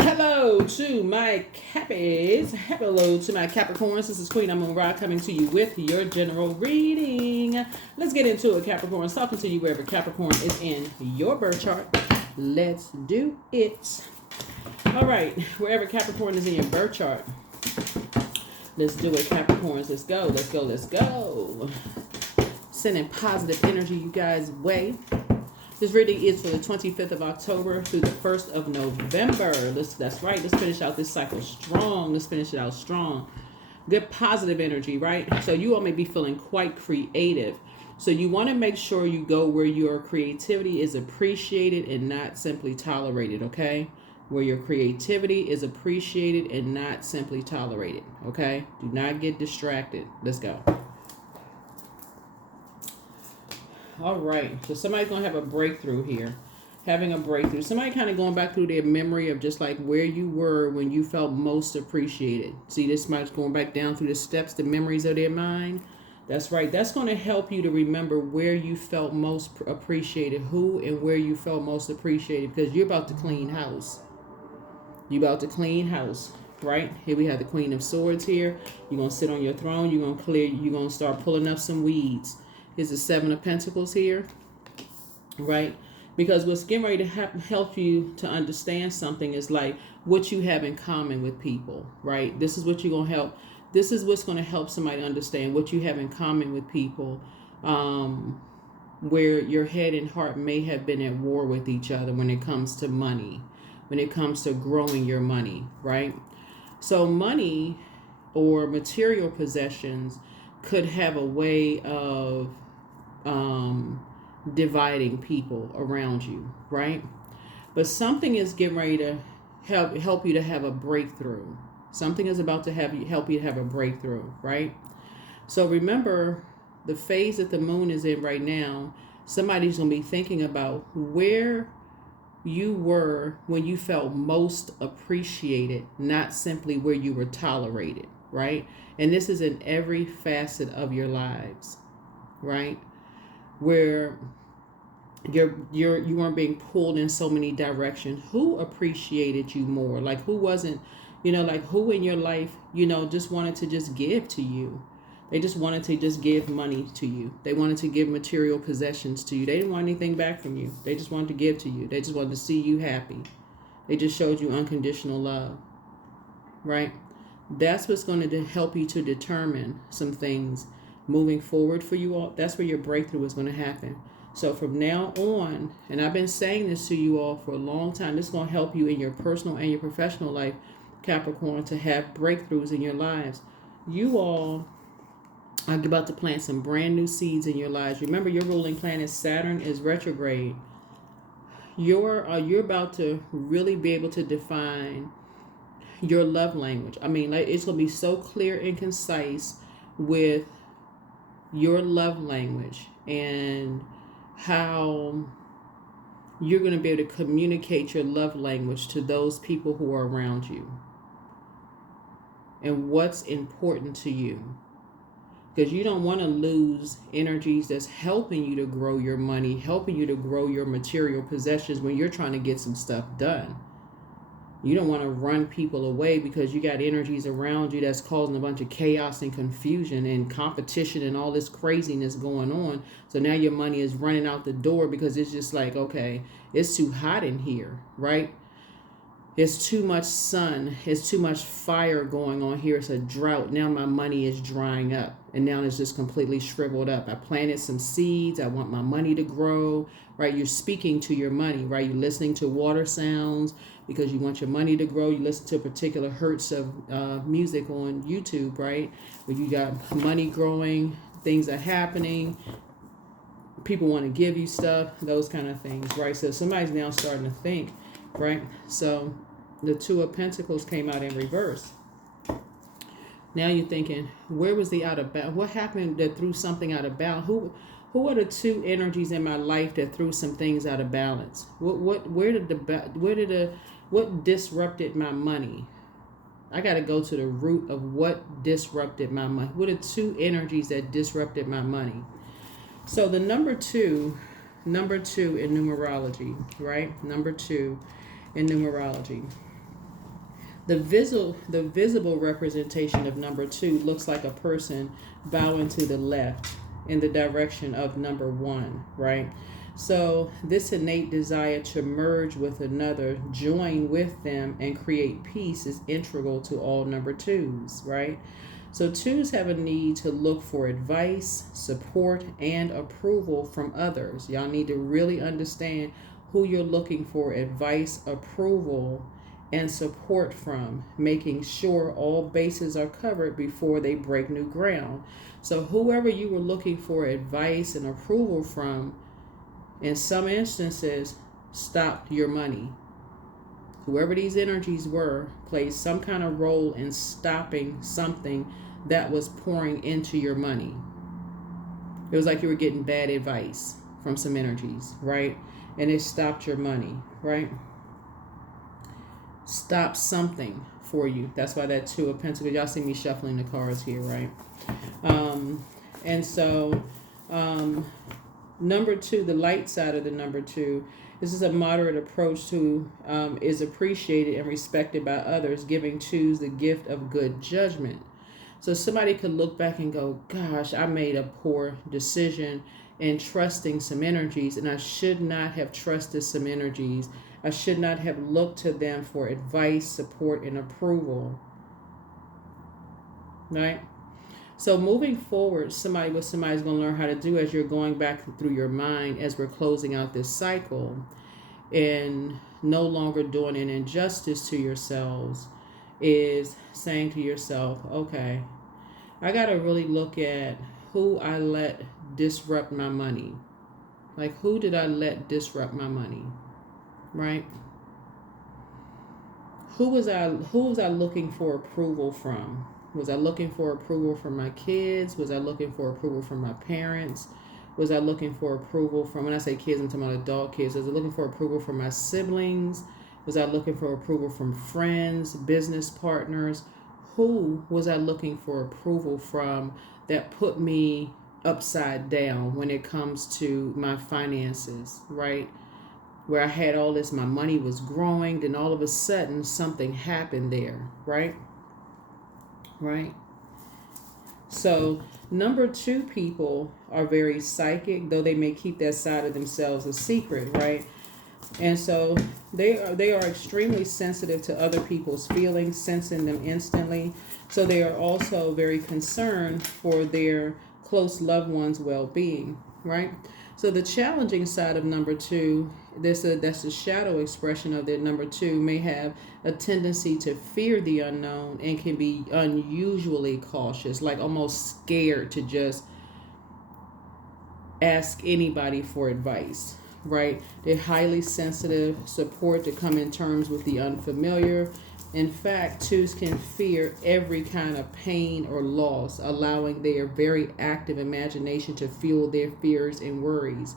Hello to my Cappies. Hello to my Capricorns. This is Queen Amun Ra coming to you with your general reading. Let's get into it, Capricorns. Talking to you wherever Capricorn is in your birth chart. Let's do it. All right, wherever Capricorn is in your birth chart. Let's do it, Capricorns. Let's go, let's go, let's go. Sending positive energy you guys' way. This reading is for the 25th of October through the 1st of November. That's right. Let's finish out this cycle strong. Let's finish it out strong. Good positive energy, right? So you all may be feeling quite creative. So you want to make sure you go where your creativity is appreciated and not simply tolerated, okay? Where your creativity is appreciated and not simply tolerated, okay? Do not get distracted. Let's go. All right, so somebody's going to have a breakthrough here. Having a breakthrough. Somebody kind of going back through their memory of just like where you were when you felt most appreciated. See, this somebody's going back down through the steps, the memories of their mind. That's right. That's going to help you to remember where you felt most appreciated, who and where you felt most appreciated, because you're about to clean house. You're about to clean house, right? Here we have the Queen of Swords here. You're going to sit on your throne. You're going to clear. You're going to start pulling up some weeds. Here's the Seven of Pentacles here, right? Because what's getting ready to help you to understand something is like what you have in common with people, right? This is what you're going to help. This is what's going to help somebody understand what you have in common with people, where your head and heart may have been at war with each other when it comes to money, when it comes to growing your money, right? So money or material possessions could have a way of dividing people around you, right? But something is getting ready to help you to have a breakthrough. Something is about to help you to have a breakthrough, right? So remember the phase that the moon is in right now. Somebody's going to be thinking about where you were when you felt most appreciated, not simply where you were tolerated, right? And this is in every facet of your lives, right? Where you weren't being pulled in so many directions. Who appreciated you more? Like who wasn't, like who in your life, just wanted to just give to you. They just wanted to just give money to you. They wanted to give material possessions to you. They didn't want anything back from you. They just wanted to give to you. They just wanted to see you happy. They just showed you unconditional love, right? That's what's going to help you to determine some things moving forward for you all. That's where your breakthrough is going to happen. So from now on, and I've been saying this to you all for a long time, this is going to help you in your personal and your professional life, Capricorn, to have breakthroughs in your lives. You all are about to plant some brand new seeds in your lives. Remember, your ruling planet Saturn is retrograde. You're about to really be able to define your love language. I mean, like, it's going to be so clear and concise with your love language and how you're going to be able to communicate your love language to those people who are around you and what's important to you. Because you don't want to lose energies that's helping you to grow your money, helping you to grow your material possessions when you're trying to get some stuff done. You don't want to run people away because you got energies around you that's causing a bunch of chaos and confusion and competition and all this craziness going on. So now your money is running out the door because it's just like, okay, it's too hot in here, right? It's too much sun. It's too much fire going on here. It's a drought. Now my money is drying up. And now it's just completely shriveled up. I planted some seeds. I want my money to grow, right? You're speaking to your money, right? You're listening to water sounds because you want your money to grow. You listen to a particular hertz of music on YouTube, right? Where you got money growing, things are happening. People want to give you stuff, those kind of things, right? So somebody's now starting to think, right? So the Two of Pentacles came out in reverse. Now you're thinking, where was the out of balance? What happened that threw something out of balance? Who are the two energies in my life that threw some things out of balance? What disrupted my money? I got to go to the root of what disrupted my money. What are two energies that disrupted my money? So the number two in numerology, right? Number two in numerology. The visible representation of number 2 looks like a person bowing to the left in the direction of number 1, right? So this innate desire to merge with another, join with them, and create peace is integral to all number 2s, right? So 2s have a need to look for advice, support, and approval from others. Y'all need to really understand who you're looking for advice, approval, and support from, making sure all bases are covered before they break new ground. So whoever you were looking for advice and approval from, in some instances, stopped your money. Whoever these energies were played some kind of role in stopping something that was pouring into your money. It was like you were getting bad advice from some energies, right? And it stopped your money, right? Stop something for you. That's why that 2 of Pentacles, y'all see me shuffling the cards here, right? And so number 2, the light side of the number 2, this is a moderate approach to is appreciated and respected by others, giving 2s the gift of good judgment. So somebody could look back and go, gosh, I made a poor decision in trusting some energies, and I should not have trusted some energies. I should not have looked to them for advice, support, and approval. Right? So moving forward, what somebody's going to learn how to do as you're going back through your mind as we're closing out this cycle, and no longer doing an injustice to yourselves, is saying to yourself, okay, I got to really look at who I let disrupt my money. Like, who did I let disrupt my money? Right? Who was I looking for approval from? Was I looking for approval from my kids? Was I looking for approval from my parents? Was I looking for approval from, when I say kids, I'm talking about adult kids. Was I looking for approval from my siblings? Was I looking for approval from friends, business partners? Who was I looking for approval from that put me upside down when it comes to my finances, right? Where I had all this, my money was growing, then all of a sudden something happened there, right? Right? So number 2 people are very psychic, though they may keep that side of themselves a secret, right? And so they are extremely sensitive to other people's feelings, sensing them instantly. So they are also very concerned for their close loved ones' well-being, right? So the challenging side of number 2, that's a shadow expression of that number 2, may have a tendency to fear the unknown and can be unusually cautious, like almost scared to just ask anybody for advice, right? They're highly sensitive, support to come in terms with the unfamiliar. In fact, 2s can fear every kind of pain or loss, allowing their very active imagination to fuel their fears and worries.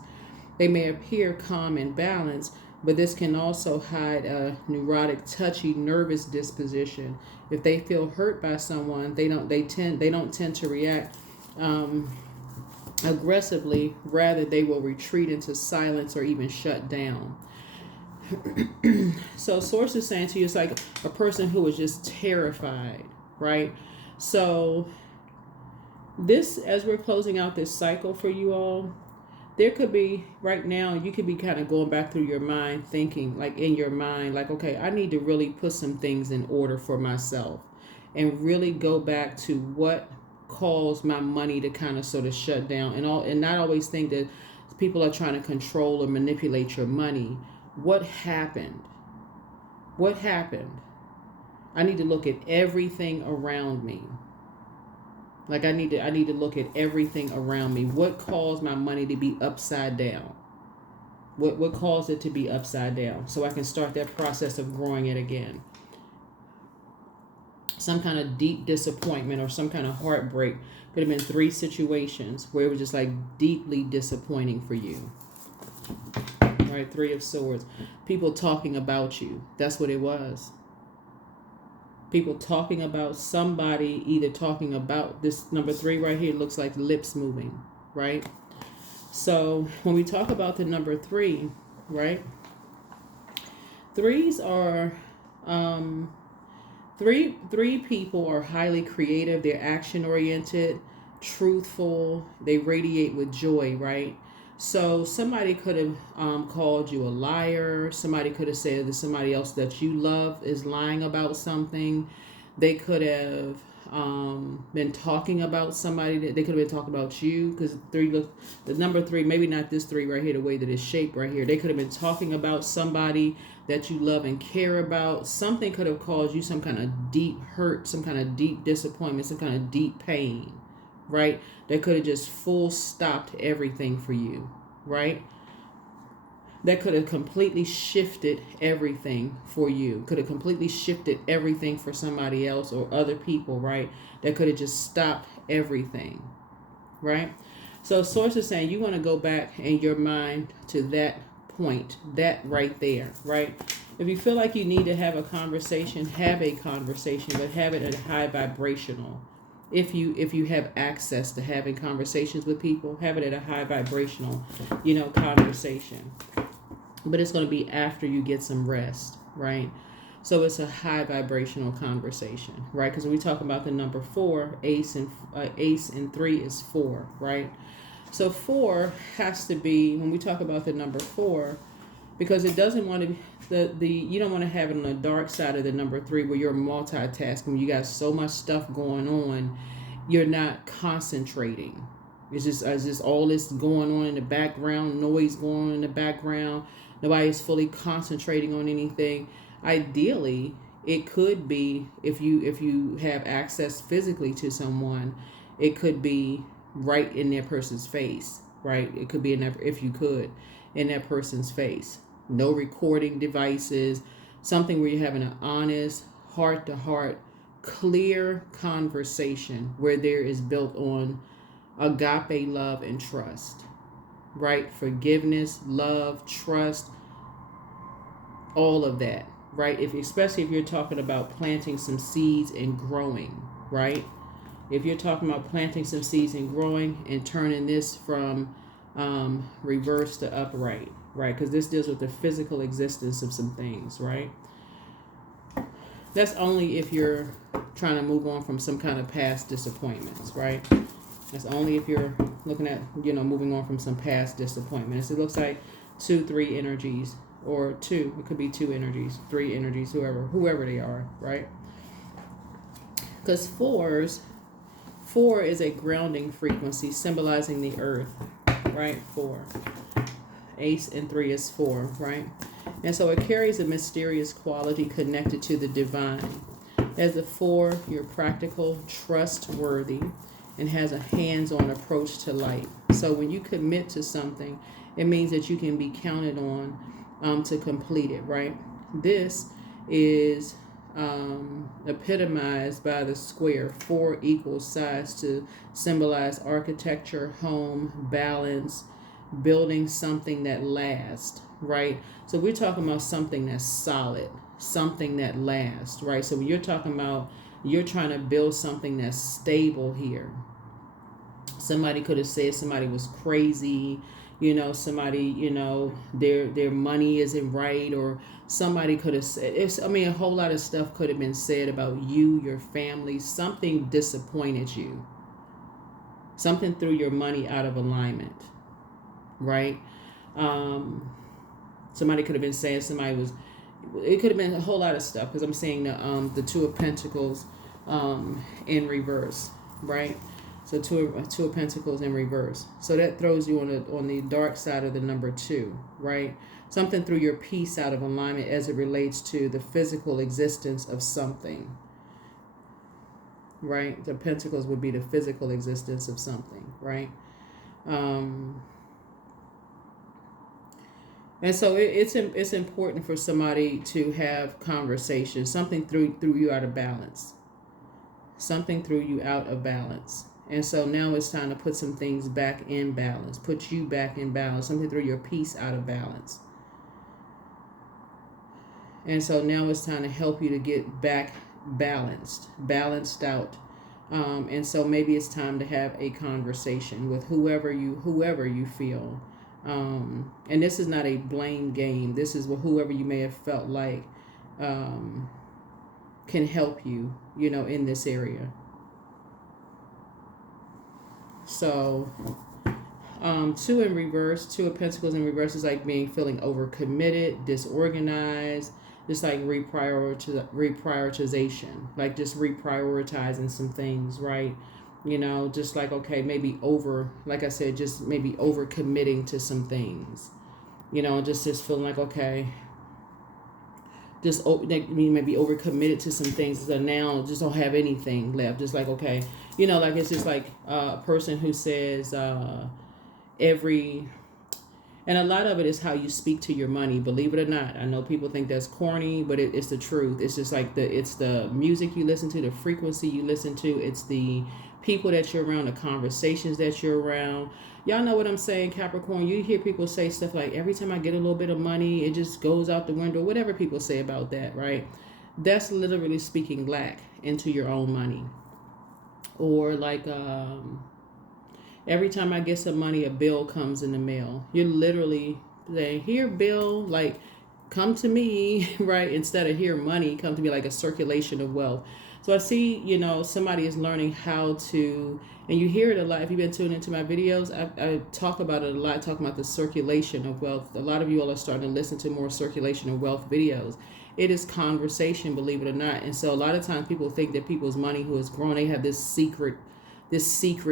They may appear calm and balanced, but this can also hide a neurotic, touchy, nervous disposition. If they feel hurt by someone, they don't tend to react aggressively. Rather, they will retreat into silence or even shut down. So source is saying to you, it's like a person who is just terrified, right? So this, as we're closing out this cycle for you all, there could be, right now, you could be kind of going back through your mind, thinking, like in your mind, like, okay, I need to really put some things in order for myself and really go back to what caused my money to kind of sort of shut down, and not always think that people are trying to control or manipulate your money. What happened? What happened? I need to look at everything around me. Like I need to look at everything around me. What caused my money to be upside down? What caused it to be upside down? So I can start that process of growing it again. Some kind of deep disappointment or some kind of heartbreak. Could have been 3 situations where it was just like deeply disappointing for you. All right, 3 of Swords. People talking about you. That's what it was. People talking about somebody, either talking about this number 3 right here, looks like lips moving, right? So when we talk about the number 3, right? 3s are, Three people are highly creative. They're action oriented, truthful. They radiate with joy, right? So somebody could have called you a liar. Somebody could have said that somebody else that you love is lying about something. They could have been talking about somebody. That they could have been talking about you, because three look, the number three, maybe not this three right here, the way that it's shaped right here. They could have been talking about somebody that you love and care about. Something could have caused you some kind of deep hurt, some kind of deep disappointment, some kind of deep pain, right? That could have just full stopped everything for you, right? That could have completely shifted everything for you. Could have completely shifted everything for somebody else or other people, right? That could have just stopped everything, right? So Source is saying you want to go back in your mind to that point, that right there, right? If you feel like you need to have a conversation, but have it at a high vibrational. If you have access to having conversations with people, have it at a high vibrational, conversation. But it's going to be after you get some rest, right? So it's a high vibrational conversation, right? Because when we talk about the number 4, ace and 3 is 4, right? So 4 has to be, when we talk about the number 4, because it doesn't want to you don't want to have it on the dark side of the number 3 where you're multitasking. You got so much stuff going on, you're not concentrating. It's just all this going on in the background, noise going on in the background. Nobody's fully concentrating on anything. Ideally, it could be if you have access physically to someone, it could be right in that person's face, right? It could be if you could, in that person's face. No recording devices, something where you're having an honest, heart-to-heart, clear conversation where there is built on agape love and trust, right? Forgiveness, love, trust, all of that, right? Especially if you're talking about planting some seeds and growing, right? If you're talking about planting some seeds and growing and turning this from reverse to upright, right? Because this deals with the physical existence of some things, right? That's only if you're trying to move on from some kind of past disappointments, right? That's only if you're looking at, moving on from some past disappointments. It looks like 2, 3 energies, or 2. It could be 2 energies, 3 energies, whoever they are, right? Because 4 is a grounding frequency symbolizing the earth, right? 4. Ace and 3 is 4, right? And so it carries a mysterious quality connected to the divine. As a 4, you're practical, trustworthy, and has a hands-on approach to life. So when you commit to something, it means that you can be counted on to complete it, right? This is epitomized by the square, 4 equals size to symbolize architecture, home, balance, building something that lasts, right? So we're talking about something that's solid, something that lasts, right? So when you're talking about you're trying to build something that's stable here. Somebody could have said somebody was crazy, somebody, their money isn't right, or somebody could have said, a whole lot of stuff could have been said about you, your family. Something disappointed you. Something threw your money out of alignment, right? Somebody could have been saying it could have been a whole lot of stuff, because I'm seeing the 2 of Pentacles in reverse, right? So two of Pentacles in reverse. So that throws you on the dark side of the number 2, right? Something threw your peace out of alignment as it relates to the physical existence of something, right? The Pentacles would be the physical existence of something, right? And so it's important for somebody to have conversation. Something threw you out of balance. Something threw you out of balance. And so now it's time to put some things back in balance. Put you back in balance. Something threw your peace out of balance. And so now it's time to help you to get back balanced out. And so maybe it's time to have a conversation with whoever you feel. And this is not a blame game. This is whoever you may have felt like can help you, in this area. So, two in reverse, two of Pentacles in reverse is like feeling overcommitted, disorganized, just like reprioritization, like just reprioritizing some things, right? Just like, okay, maybe like I said, just maybe overcommitting to some things, just feeling like, okay, maybe overcommitted to some things, so now just don't have anything left. Just like, okay, like it's just like a person who says and a lot of it is how you speak to your money, believe it or not. I know people think that's corny, but it's the truth. It's just like it's the music you listen to, the frequency you listen to, it's the people that you're around, the conversations that you're around. Y'all know what I'm saying, Capricorn. You hear people say stuff like, every time I get a little bit of money, it just goes out the window. Whatever people say about that, right? That's literally speaking lack into your own money. Or like, every time I get some money, a bill comes in the mail. You're literally saying, here, bill, like, come to me, right? Instead of here, money, come to me, like a circulation of wealth. So I see, somebody is learning how to, and you hear it a lot. If you've been tuning into my videos, I talk about it a lot, talking about the circulation of wealth. A lot of you all are starting to listen to more circulation of wealth videos. It is conversation, believe it or not. And so a lot of times people think that people's money who has grown, they have this secret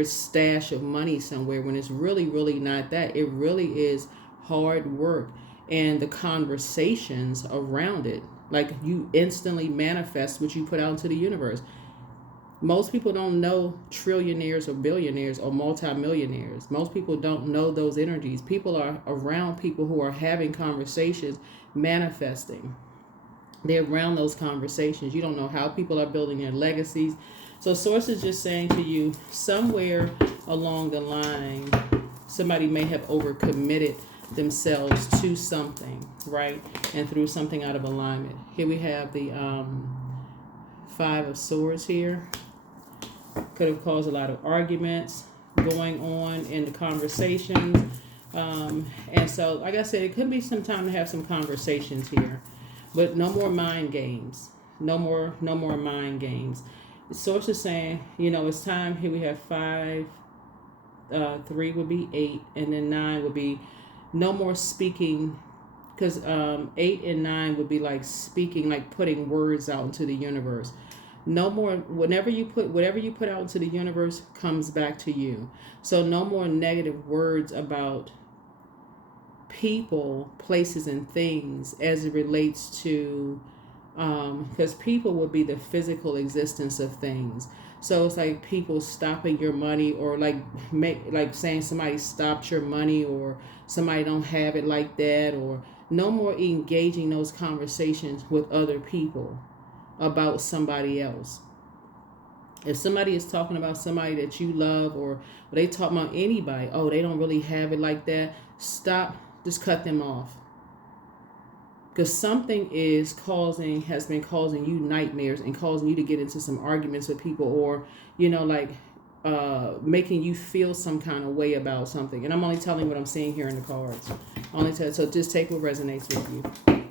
stash of money somewhere, when it's really, really not that. It really is hard work and the conversations around it. Like, you instantly manifest what you put out into the universe. Most people don't know trillionaires or billionaires or multimillionaires. Most people don't know those energies. People are around people who are having conversations, manifesting. They're around those conversations. You don't know how people are building their legacies. So Source is just saying to you, somewhere along the line, somebody may have overcommitted themselves to something, right? And threw something out of alignment. Here we have the Five of Swords here. Could have caused a lot of arguments going on in the conversations. And so, like I said, it could be some time to have some conversations here. But no more mind games. No more mind games. The Source is saying, it's time. Here we have 5, 3 would be 8, and then 9 would be no more speaking, because 8 and 9 would be like speaking, like putting words out into the universe. No more, whatever you put out into the universe comes back to you. So no more negative words about people, places, and things as it relates to, because people would be the physical existence of things. So it's like people stopping your money, or like saying somebody stopped your money, or somebody don't have it like that, or no more engaging those conversations with other people about somebody else. If somebody is talking about somebody that you love, or they talk about anybody, oh, they don't really have it like that, stop, just cut them off. Because something has been causing you nightmares and causing you to get into some arguments with people, or, making you feel some kind of way about something. And I'm only telling what I'm seeing here in the cards. So just take what resonates with you.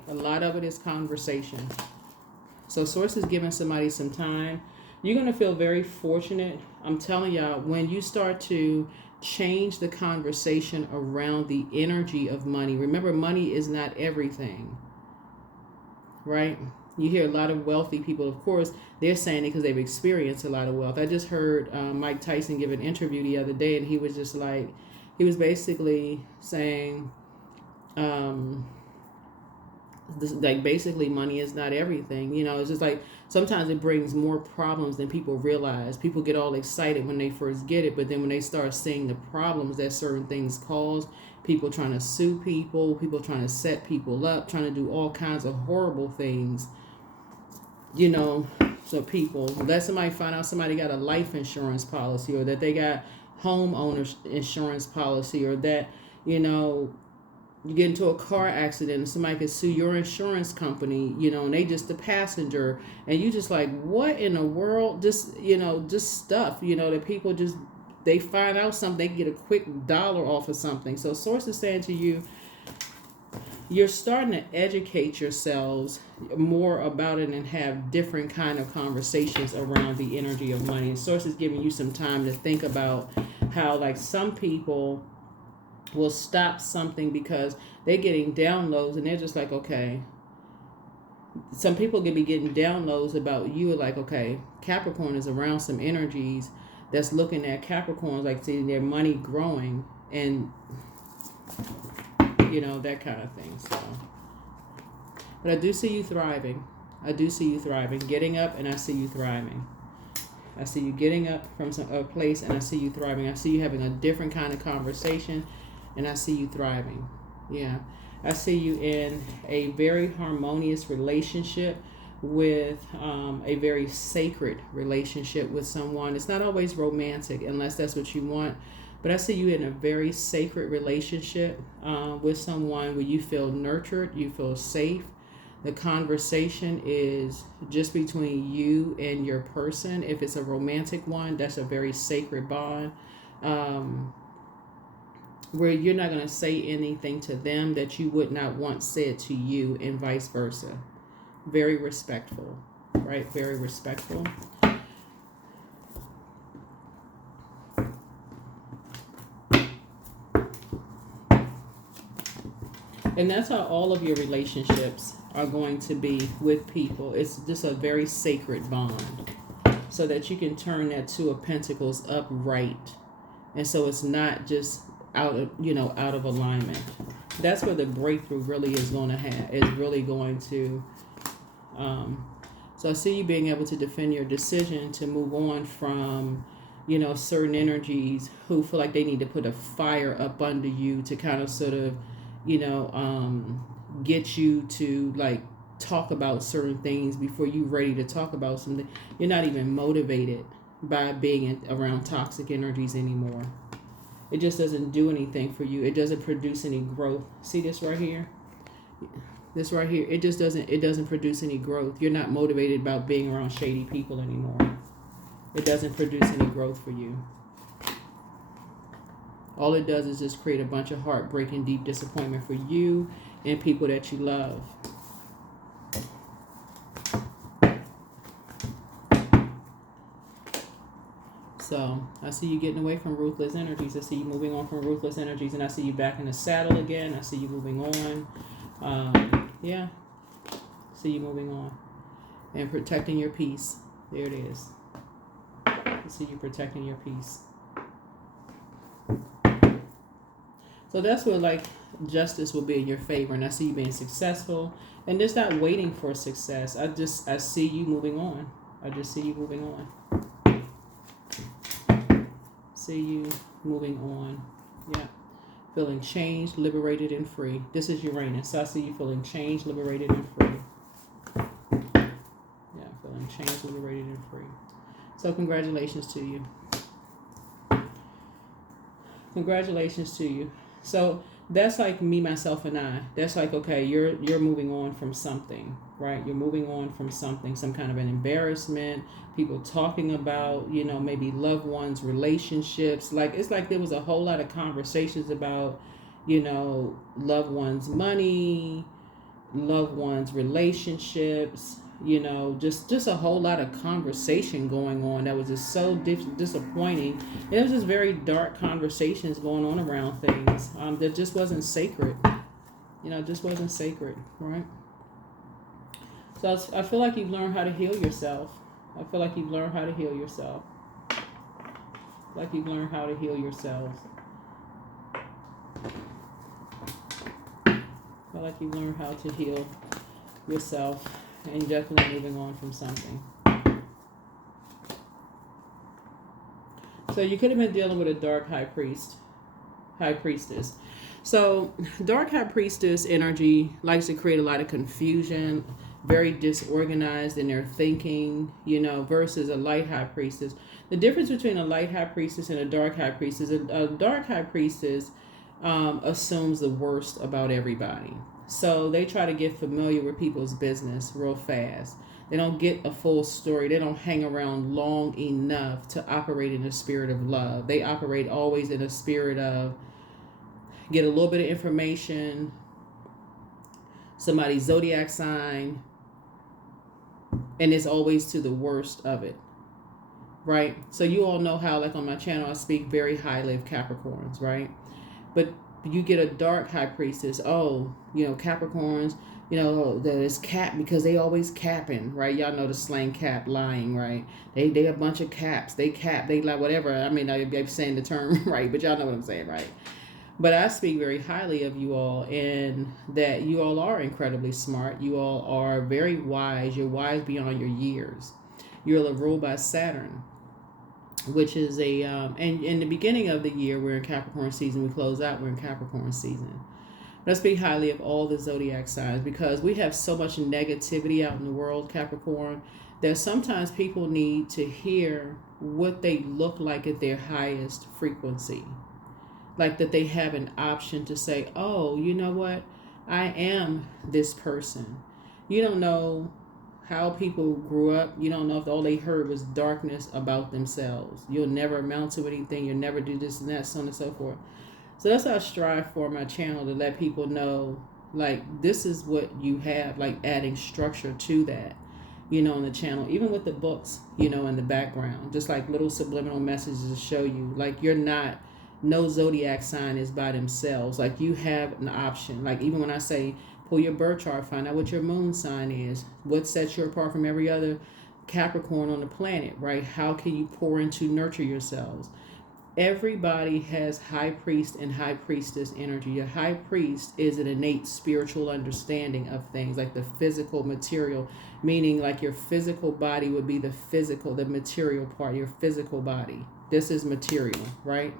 A lot of it is conversation. So Source is giving somebody some time. You're going to feel very fortunate. I'm telling y'all, when you start to change the conversation around the energy of money. Remember, money is not everything. Right? You hear a lot of wealthy people, of course, they're saying it because they've experienced a lot of wealth. I just heard Mike Tyson give an interview the other day, and he was just like, he was basically saying, basically money is not everything. It's just like, sometimes it brings more problems than people realize. People get all excited when they first get it, but then when they start seeing the problems that certain things cause, people trying to sue people trying to set people up, trying to do all kinds of horrible things, so people, let somebody find out somebody got a life insurance policy, or that they got homeowners insurance policy, or that, you get into a car accident and somebody could sue your insurance company, and they just the passenger, and you just like, what in the world? Just stuff, that people just, they find out something, they can get a quick dollar off of something. So Source is saying to you, you're starting to educate yourselves more about it and have different kind of conversations around the energy of money. And Source is giving you some time to think about how, like, some people will stop something because they're getting downloads and they're just like, okay. Some people could be getting downloads about you, like, okay, Capricorn is around some energies that's looking at Capricorns, like, seeing their money growing and, you know, that kind of thing. So, but I do see you thriving. I do see you thriving, getting up, and I see you thriving. I see you getting up from a place, and I see you thriving. I see you having a different kind of conversation, and I see you thriving. Yeah. I see you in a very harmonious relationship with a very sacred relationship with someone. It's not always romantic unless that's what you want. But I see you in a very sacred relationship with someone where you feel nurtured, you feel safe. The conversation is just between you and your person. If it's a romantic one, that's a very sacred bond. Where you're not going to say anything to them that you would not want said to you, and vice versa. Very respectful, right? Very respectful. And that's how all of your relationships are going to be with people. It's just a very sacred bond, so that you can turn that Two of Pentacles upright. And so it's not just out of alignment. That's where the breakthrough really is going to so I see you being able to defend your decision to move on from, certain energies who feel like they need to put a fire up under you to kind of sort of, get you to, like, talk about certain things before you're ready to talk about something. You're not even motivated by being around toxic energies anymore. It just doesn't do anything for you. It doesn't produce any growth. See this right here? This right here, it doesn't produce any growth. You're not motivated about being around shady people anymore. It doesn't produce any growth for you. All it does is just create a bunch of heartbreaking, deep disappointment for you and people that you love. So I see you getting away from ruthless energies. I see you moving on from ruthless energies, and I see you back in the saddle again. I see you moving on. Yeah. See you moving on and protecting your peace. There it is. I see you protecting your peace. So that's where, like, justice will be in your favor, and I see you being successful and just not waiting for success. I see you moving on. I just see you moving on. See you moving on. Yeah. Feeling changed, liberated, and free. This is Uranus. So I see you feeling changed, liberated, and free. Yeah, feeling changed, liberated, and free. So congratulations to you. Congratulations to you. So that's like me, myself, and I. That's like, okay, you're moving on from something, right? You're moving on from something, some kind of an embarrassment, people talking about, maybe loved ones, relationships. Like, it's like there was a whole lot of conversations about, loved ones' money, loved ones' relationships, just a whole lot of conversation going on that was just so disappointing. It was just very dark conversations going on around things that just wasn't sacred. Just wasn't sacred, right? So I feel like you've learned how to heal yourself. I feel like you've learned how to heal yourself. Like you've learned how to heal yourselves. I feel like you've learned how to heal yourself. And definitely moving on from something. So you could have been dealing with a dark high priestess. So dark high priestess energy likes to create a lot of confusion, very disorganized in their thinking, versus a light high priestess. The difference between a light high priestess and a dark high priestess, a dark high priestess assumes the worst about everybody. So they try to get familiar with people's business real fast. They don't get a full story. They don't hang around long enough to operate in a spirit of love. They operate always in a spirit of get a little bit of information, somebody's zodiac sign, and it's always to the worst of it, right? So you all know how, like on my channel, I speak very highly of Capricorns, right? But you get a dark high priestess. Oh, Capricorns, it's cap because they always capping, right? Y'all know the slang cap, lying, right? They a bunch of caps. They cap, they like whatever. I mean, I'm saying the term right, but y'all know what I'm saying, right? But I speak very highly of you all, and that you all are incredibly smart. You all are very wise. You're wise beyond your years. You're ruled by Saturn, which is and in the beginning of the year, we're in Capricorn season. We close out, we're in Capricorn season. But I speak highly of all the zodiac signs because we have so much negativity out in the world, Capricorn, that sometimes people need to hear what they look like at their highest frequency. Like that they have an option to say, oh, you know what? I am this person. You don't know how people grew up. You don't know if all they heard was darkness about themselves. You'll never amount to anything. You'll never do this and that, so on and so forth. So that's what I strive for my channel, to let people know, like, this is what you have, like adding structure to that, on the channel, even with the books, in the background, just like little subliminal messages to show you, like, you're not, no zodiac sign is by themselves. Like, you have an option. Like, even when I say pull your birth chart, find out what your moon sign is, what sets you apart from every other Capricorn on the planet, right? How can you pour into nurture yourselves? Everybody has high priest and high priestess energy. Your high priest is an innate spiritual understanding of things, like the physical material, meaning like your physical body would be the material part, your physical body. This is material, right?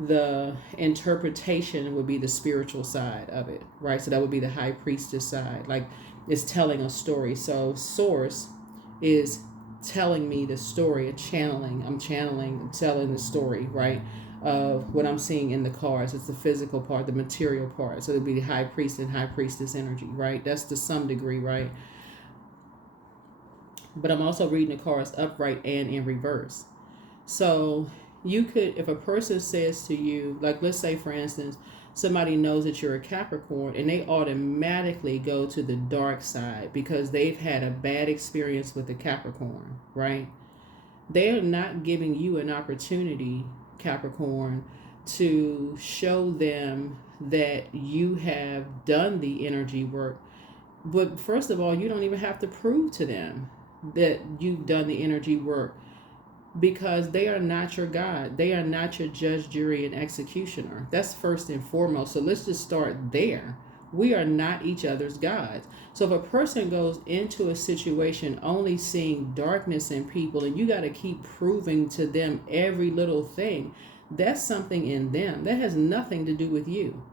The interpretation would be the spiritual side of it, right? So that would be the high priestess side, like it's telling a story. So source is telling me the story, I'm telling the story, right, of what I'm seeing in the cards. It's the physical part, the material part. So it'd be the high priest and high priestess energy, right? That's to some degree, right? But I'm also reading the cards upright and in reverse. So you could, if a person says to you, like, let's say for instance, somebody knows that you're a Capricorn and they automatically go to the dark side because they've had a bad experience with the Capricorn, right? They are not giving you an opportunity, Capricorn, to show them that you have done the energy work. But first of all, you don't even have to prove to them that you've done the energy work, because they are not your God. They are not your judge, jury, and executioner. That's first and foremost. So let's just start there. We are not each other's gods. So if a person goes into a situation only seeing darkness in people, and you got to keep proving to them every little thing, that's something in them. That has nothing to do with you.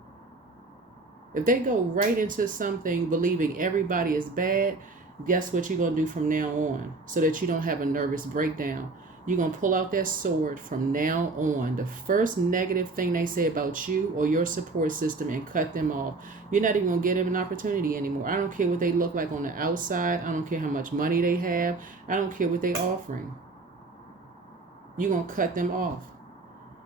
If they go right into something believing everybody is bad, guess what you're going to do from now on, so that you don't have a nervous breakdown? You're going to pull out that sword from now on. The first negative thing they say about you or your support system, and cut them off. You're not even going to get them an opportunity anymore. I don't care what they look like on the outside. I don't care how much money they have. I don't care what they're offering. You're going to cut them off.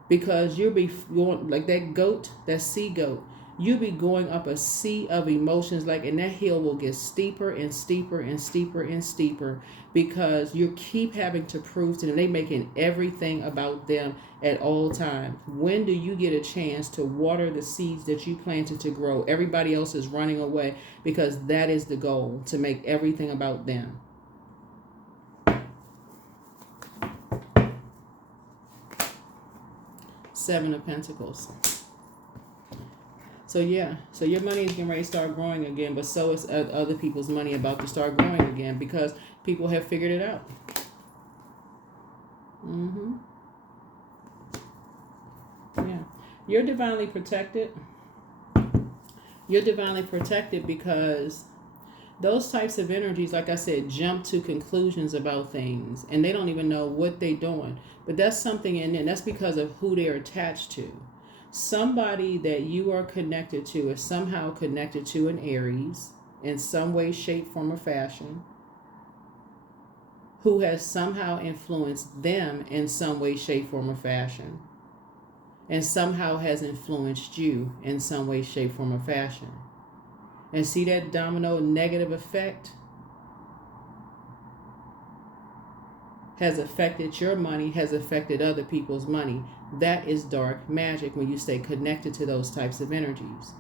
Because you'll be going like that goat, that sea goat. You'll be going up a sea of emotions, and that hill will get steeper and steeper and steeper and steeper, because you keep having to prove to them. They making everything about them at all times. When do you get a chance to water the seeds that you planted to grow? Everybody else is running away, because that is the goal, to make everything about them. Seven of Pentacles. So yeah, so your money is getting ready to start growing again, but so is other people's money about to start growing again, because people have figured it out. Yeah. You're divinely protected. You're divinely protected because those types of energies, like I said, jump to conclusions about things, and they don't even know what they're doing. But that's something in there. That's because of who they're attached to. Somebody that you are connected to is somehow connected to an Aries in some way, shape, form, or fashion, who has somehow influenced them in some way, shape, form, or fashion, and somehow has influenced you in some way, shape, form, or fashion. And see that domino negative effect has affected your money, has affected other people's money. That is dark magic when you stay connected to those types of energies.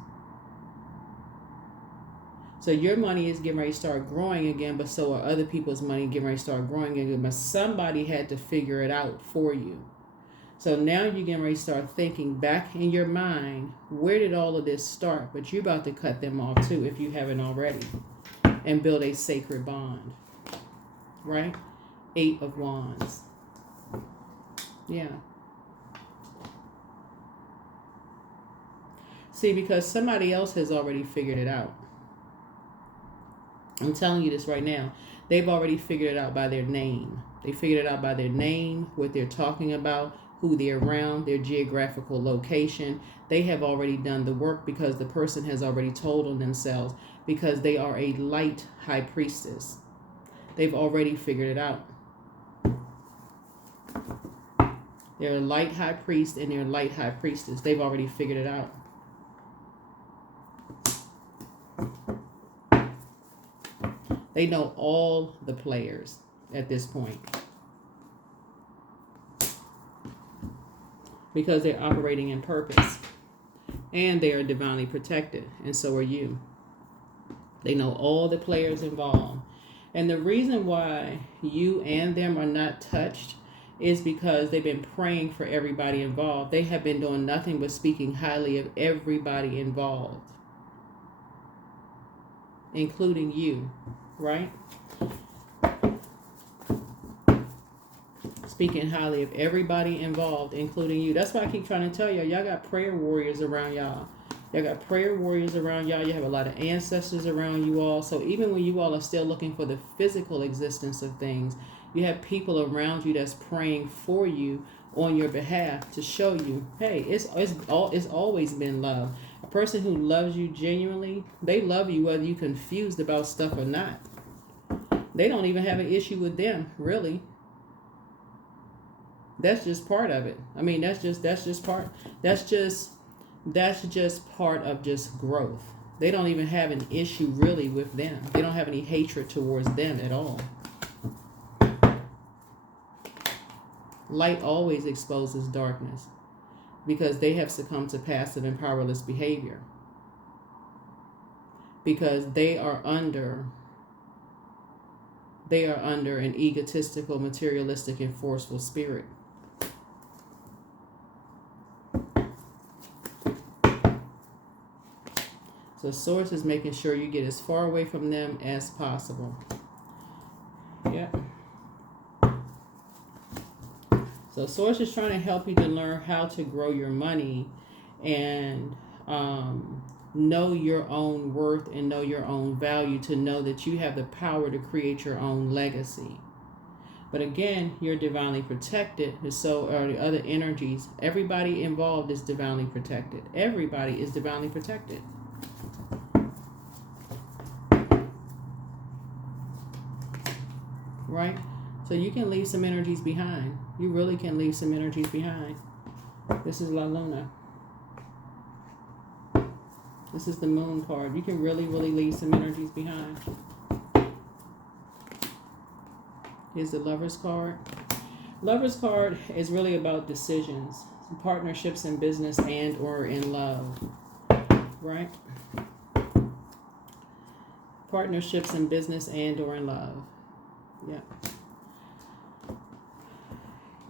So your money is getting ready to start growing again, but so are other people's money getting ready to start growing again. But somebody had to figure it out for you. So now you're getting ready to start thinking back in your mind, where did all of this start? But you're about to cut them off too if you haven't already, and build a sacred bond. Right? 8 of Wands. Yeah. See, because somebody else has already figured it out. I'm telling you this right now. They've already figured it out by their name. They figured it out by their name, what they're talking about, who they're around, their geographical location. They have already done the work because the person has already told on themselves, because they are a light high priestess. They've already figured it out. They're a light high priest and they're a light high priestess. They've already figured it out. They know all the players at this point. Because they're operating in purpose. And they are divinely protected. And so are you. They know all the players involved. And the reason why you and them are not touched is because they've been praying for everybody involved. They have been doing nothing but speaking highly of everybody involved. Including you. Right? Speaking highly of everybody involved, including you. That's why I keep trying to tell y'all, y'all got prayer warriors around y'all. Y'all got prayer warriors around y'all. You have a lot of ancestors around you all. So even when you all are still looking for the physical existence of things, you have people around you that's praying for you on your behalf to show you, hey, it's always been love. A person who loves you genuinely, they love you whether you're confused about stuff or not. They don't even have an issue with them, really. That's just part of it. I mean, that's just part of just growth. They don't even have an issue really with them. They don't have any hatred towards them at all. Light always exposes darkness because they have succumbed to passive and powerless behavior. Because they are under an egotistical, materialistic, and forceful spirit. So Source is making sure you get as far away from them as possible. Yep. So Source is trying to help you to learn how to grow your money and know your own worth and know your own value, to know that you have the power to create your own legacy. But again, you're divinely protected, and so are the other energies. Everybody involved is divinely protected. Everybody is divinely protected. Right? So you can leave some energies behind. You really can leave some energies behind. This is La Luna. This is the Moon card. You can really, really leave some energies behind. Here's the Lover's card. Lover's card is really about decisions, partnerships in business and or in love. Right? Partnerships in business and or in love. Yeah.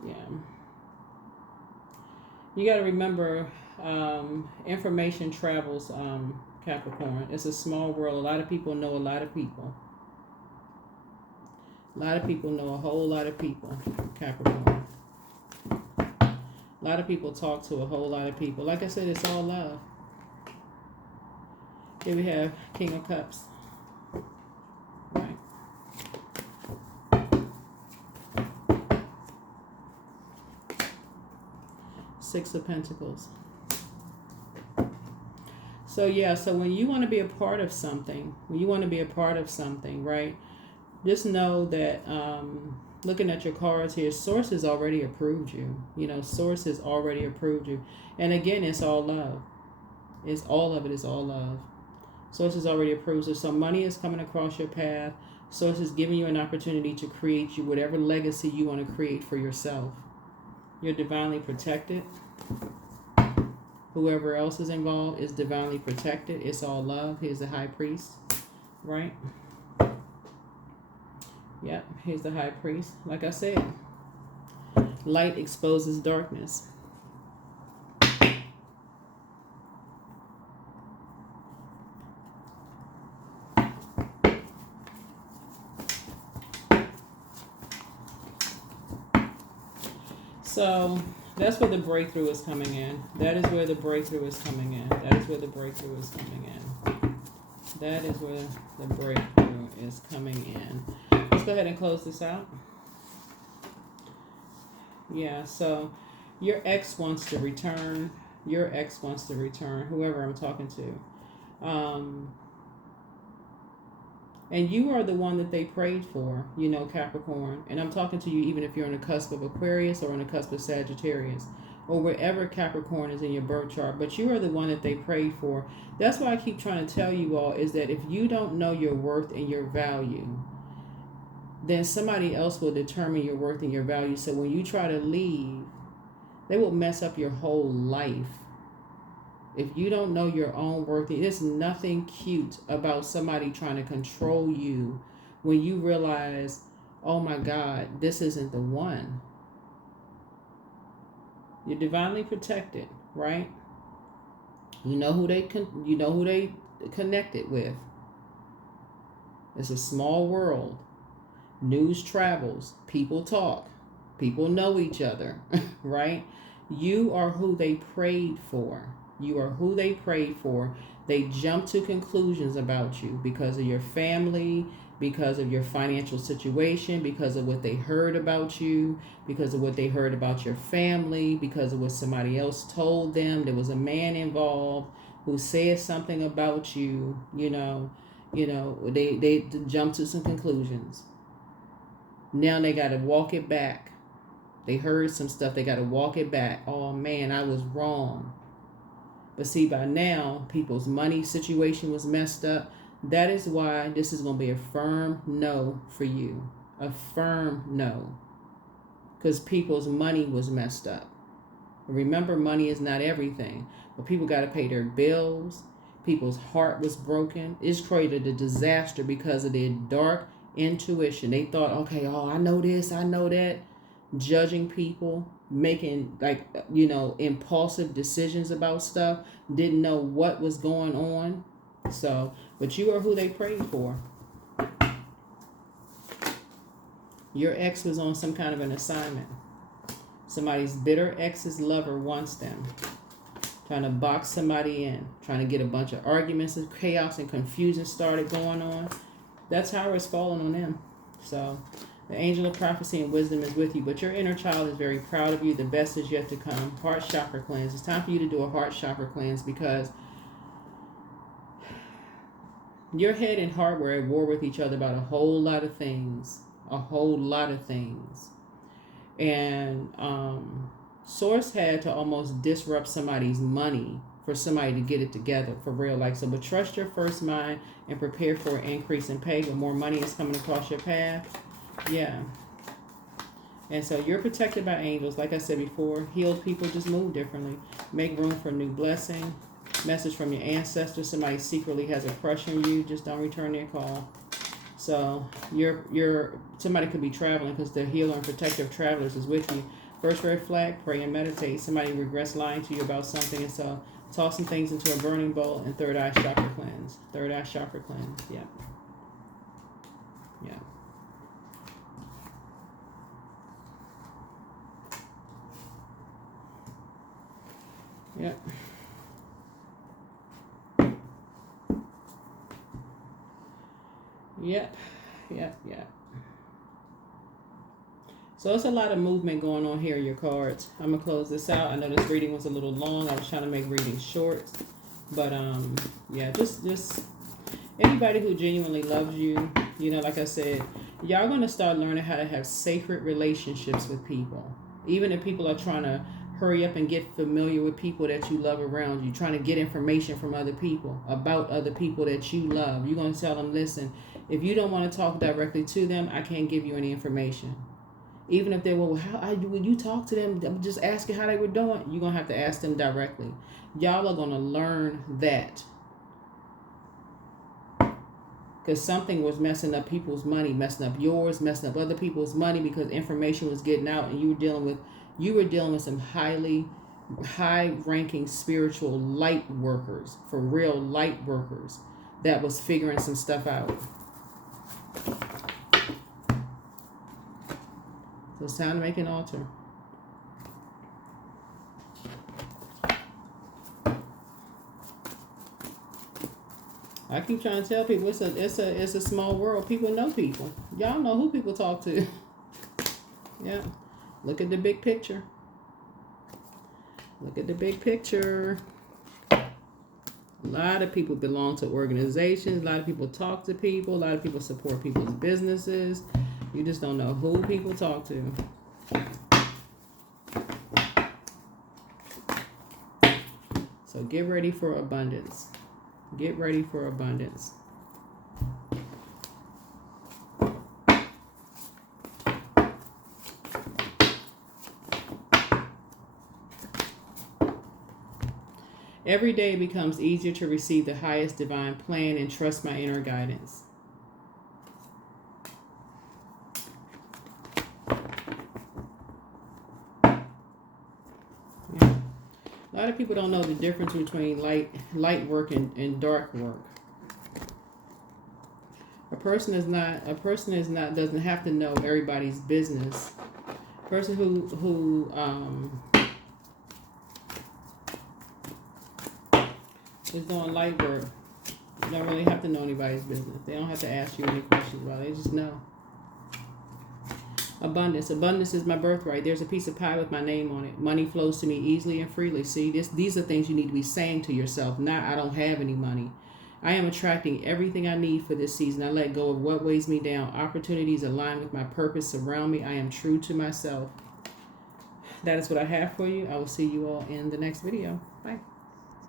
Yeah. You got to remember, information travels, Capricorn. It's a small world. A lot of people know a lot of people. A lot of people know a whole lot of people, Capricorn. A lot of people talk to a whole lot of people. Like I said, it's all love. Here we have King of Cups. Right. Six of Pentacles. So yeah, so when you want to be a part of something, right? Just know that looking at your cards here, Source has already approved you. You know, Source has already approved you. And again, it's all love. It's all of it is all love. Source is already approved. So some money is coming across your path. Source is giving you an opportunity to create you whatever legacy you want to create for yourself. You're divinely protected. Whoever else is involved is divinely protected. It's all love. Here's the high priest, right? Yep, here's the high priest. Like I said, light exposes darkness. So that's where the breakthrough is coming in. That is where the breakthrough is coming in. That is where the breakthrough is coming in. That is where the breakthrough is coming in. Let's go ahead and close this out. Yeah, so your ex wants to return. Your ex wants to return, whoever I'm talking to. And you are the one that they prayed for, you know, Capricorn. And I'm talking to you even if you're on the cusp of Aquarius or on the cusp of Sagittarius or wherever Capricorn is in your birth chart. But you are the one that they prayed for. That's why I keep trying to tell you all is that if you don't know your worth and your value, then somebody else will determine your worth and your value. So when you try to leave, they will mess up your whole life. If you don't know your own worth, there's nothing cute about somebody trying to control you when you realize, oh my God, this isn't the one. You're divinely protected, right? You know who they connected with. It's a small world. News travels. People talk. People know each other, right? You are who they prayed for. You are who they prayed for. They jumped to conclusions about you because of your family, because of your financial situation, because of what they heard about you, because of what they heard about your family, because of what somebody else told them. There was a man involved who said something about you, they jumped to some conclusions. Now they got to walk it back. They heard some stuff. They got to walk it back. Oh man, I was wrong. But see, by now, people's money situation was messed up. That is why this is going to be a firm no for you. A firm no. Because people's money was messed up. Remember, money is not everything. But people got to pay their bills. People's heart was broken. It's created a disaster because of their dark intuition. They thought, okay, oh, I know this, I know that. Judging people, making impulsive decisions about stuff, didn't know what was going on. So, but you are who they prayed for. Your ex was on some kind of an assignment. Somebody's bitter ex's lover wants them. Trying to box somebody in. Trying to get a bunch of arguments and chaos and confusion started going on. That's how it's falling on them. So, the angel of prophecy and wisdom is with you, but your inner child is very proud of you. The best is yet to come. Heart chakra cleanse. It's time for you to do a heart chakra cleanse because your head and heart were at war with each other about a whole lot of things. A whole lot of things. And Source had to almost disrupt somebody's money for somebody to get it together for real. But trust your first mind and prepare for an increase in pay when more money is coming across your path. Yeah. And so you're protected by angels. Like I said before, healed people just move differently. Make room for a new blessing. Message from your ancestors. Somebody secretly has a crush on you. Just don't return their call. So somebody could be traveling because the healer and protector of travelers is with you. First red flag, pray and meditate. Somebody regrets lying to you about something. And so toss some things into a burning bowl and third eye chakra cleanse. Third eye chakra cleanse. Yeah. Yeah. Yep. Yep. So it's a lot of movement going on here in your cards. I'm going to close this out. I know this reading was a little long. I was trying to make readings short. But, yeah, just anybody who genuinely loves you, like I said, y'all going to start learning how to have sacred relationships with people. Even if people are trying to hurry up and get familiar with people that you love around you, trying to get information from other people about other people that you love. You're going to tell them, listen, if you don't want to talk directly to them, I can't give you any information. Even if they will, when you talk to them, I'm just asking how they were doing, you're going to have to ask them directly. Y'all are going to learn that. Because something was messing up people's money, messing up yours, messing up other people's money, because information was getting out, and you were dealing with some high-ranking spiritual light workers, for real light workers, that was figuring some stuff out. So it's time to make an altar. I keep trying to tell people it's a small world. People know people. Y'all know who people talk to. Yeah. Look at the big picture. Look at the big picture. A lot of people belong to organizations. A lot of people talk to people. A lot of people support people's businesses. You just don't know who people talk to. So get ready for abundance. Get ready for abundance. Every day becomes easier to receive the highest divine plan and trust my inner guidance. A lot of people don't know the difference between light work and dark work. A person doesn't have to know everybody's business. A person who is doing light work don't really have to know anybody's business. They don't have to ask you any questions about it. They just know. Abundance. Abundance is my birthright. There's a piece of pie with my name on it. Money flows to me easily and freely. See, these are things you need to be saying to yourself. Not, I don't have any money. I am attracting everything I need for this season. I let go of what weighs me down. Opportunities align with my purpose surround me. I am true to myself. That is what I have for you. I will see you all in the next video. Bye.